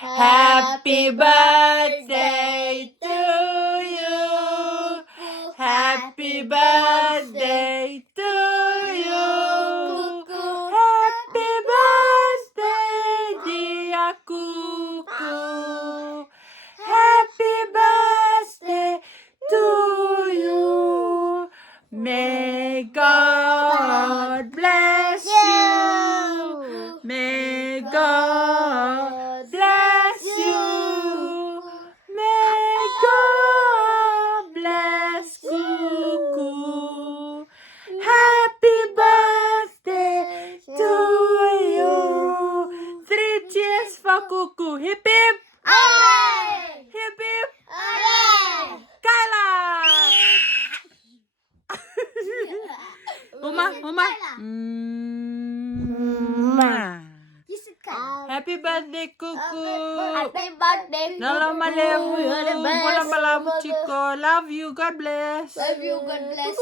Happy birthday to you. Happy birthday to you. Happy birthday, dear Cuckoo. Happy birthday to you. May God bless you. May God bless you. May God bless Cuckoo. Happy birthday to you. 3 cheers for Cuckoo. Hip hip. Hooray! Hip hip. Hooray! Kyla. Uma. Happy birthday, Cuckoo. Happy birthday. Nala malevu. Bola malavu chico. Love you. God bless. Love you. God bless.